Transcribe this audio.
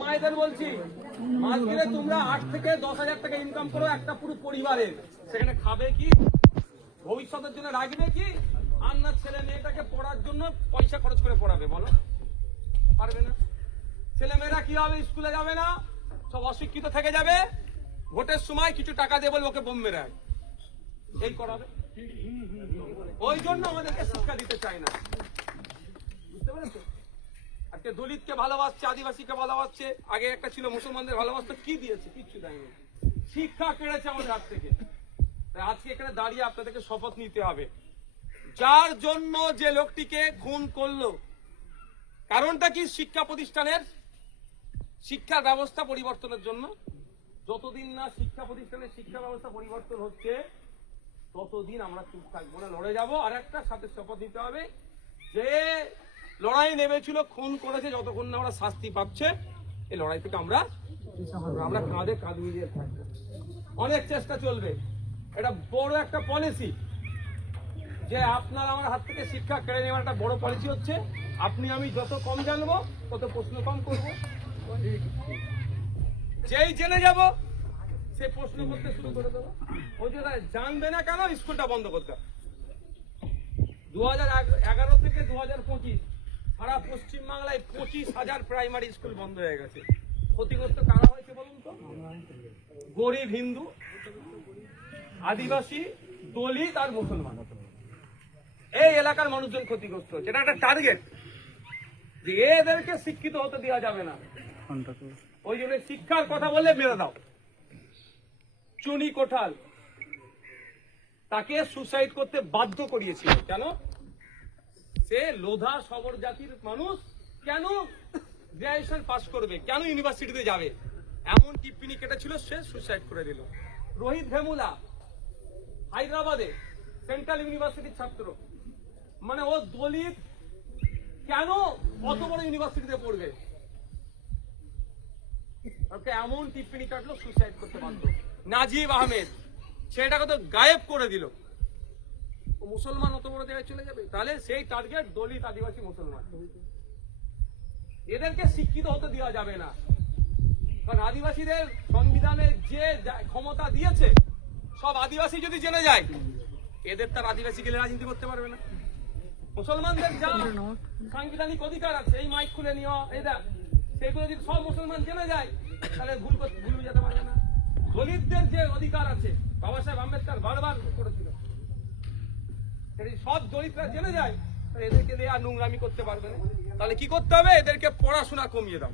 মায়েদের বলছি, মাঝখানে তোমরা 8 থেকে 10,000 টাকা ইনকাম করো একটা পুরো পরিবারের, সেখানে খাবে কি, ভবিষ্যতের জন্য রাখবে কি, আর না ছেলে মেয়েটাকে পড়ার জন্য পয়সা খরচ করে পড়াবে? বলো, পারবে না। ছেলে মেয়েরা কি হবে? স্কুলে যাবে না, সব অশিক্ষিত থেকে যাবে, ভোটের সময় কিছু টাকা দিয়ে বলে ওকে বোম মেরে আয়, এই করাবে। ওই জন্য আমাদেরকে শিক্ষা দিতে চায় না, বুঝতে পেরেছো? আজকে দলিতকে ভালোবাসছে, আদিবাসীকে ভালোবাসছে, আগে একটা ছিল মুসলমানদের ভালোবাসতো, কি দিয়েছে? কিচ্ছু দেয়নি, শিক্ষা কেড়েছে আমাদের হাত থেকে। আজকে এখানে দাঁড়িয়ে আপনাদেরকে শপথ নিতে হবে, যার জন্য যে লোকটিকে খুন করলো, কারণটা কি? শিক্ষা প্রতিষ্ঠানের শিক্ষা ব্যবস্থা পরিবর্তনের জন্য। যতদিন না শিক্ষা প্রতিষ্ঠানের শিক্ষা ব্যবস্থা পরিবর্তন হচ্ছে, ততদিন আমরা চুপ থাকবো না, লড়ে যাবো। আর একটা সাথে শপথ নিতে হবে, যে লড়াই নেমেছিল, খুন করেছে, যতক্ষণ না ওরা শাস্তি পাচ্ছে, এই লড়াই থেকে আমরা কাঁধে কাঁধ মিলিয়ে থাকবো। অনেক চেষ্টা চলবে, এটা বড় একটা পলিসি, যে আপনার আমার হাত থেকে শিক্ষা কেড়ে নেওয়ার একটা বড় পলিসি হচ্ছে, আপনি আমি যত কম জানবো তত প্রশ্ন কম করবো, যেই জেনে যাব সে প্রশ্ন করতে শুরু করে দেবো। ওই জন্য জানবে না কেন, স্কুলটা বন্ধ করতে হবে। 2011 থেকে 2025 সারা পশ্চিমবাংলায় 25,000 প্রাইমারি স্কুল বন্ধ হয়ে গেছে। ক্ষতিগ্রস্ত কারা হয়েছে বলুন তো? গরিব হিন্দু, আদিবাসী, দলিত আর মুসলমান, এই এলাকার মানুষজন ক্ষতিগ্রস্ত হচ্ছে। এটা একটা টার্গেট, যে এদেরকে শিক্ষিত হতে দেওয়া যাবে না। ওই জন্য শিক্ষার কথা বললে মেরে দাও। চুনি কোঠাল, তাকে সুসাইড করতে বাধ্য করিয়েছিল, কেন? সে লোধা সবর জাতির মানুষ, কেন গ্রাজুয়েশন পাস করবে, কেন ইউনিভার্সিটিতে যাবে, এমন টিপ্পনি কেটেছিল, সে সুসাইড করে দিল। রোহিত ভেমুলা হায়দ্রাবাদে সেন্ট্রাল ইউনিভার্সিটির ছাত্র, মানে ও দলিত, কেন অত বড় ইউনিভার্সিটিতে পড়বে, ওকে এমন টিপ্পনি কাটলো, সুসাইড করতে বাধ্য। নাজিব আহমেদ, সেটাকে তো গায়েব করে দিল। মুসলমান অত বড় জায়গায় চলে যাবে? তাহলে সেই টার্গেট দলিত, আদিবাসী, মুসলমান, এদেরকে শিক্ষিত হতে দেওয়া যাবে না। কারণ আদিবাসীদের সংবিধানে যে ক্ষমতা দিয়েছে, সব আদিবাসী যদি জেনে যায়, এদের তার আদিবাসী গেলে রাজনীতি করতে পারবে না। মুসলমানদের যা সাংবিধানিক অধিকার আছে, এই মাইক খুলে নিও, এটা সেগুলো যদি সব মুসলমান জেনে যায়, তাহলে ভুল যেতে পারবে না। দলিতদের যে অধিকার আছে, বাবা সাহেব আম্বেদকর বারবার করেছিল, সব দলিতরা জেনে যায়, এদেরকে দিয়ে আর নোংরামি করতে পারবে না। তাহলে কি করতে হবে? এদেরকে পড়াশোনা কমিয়ে দাও।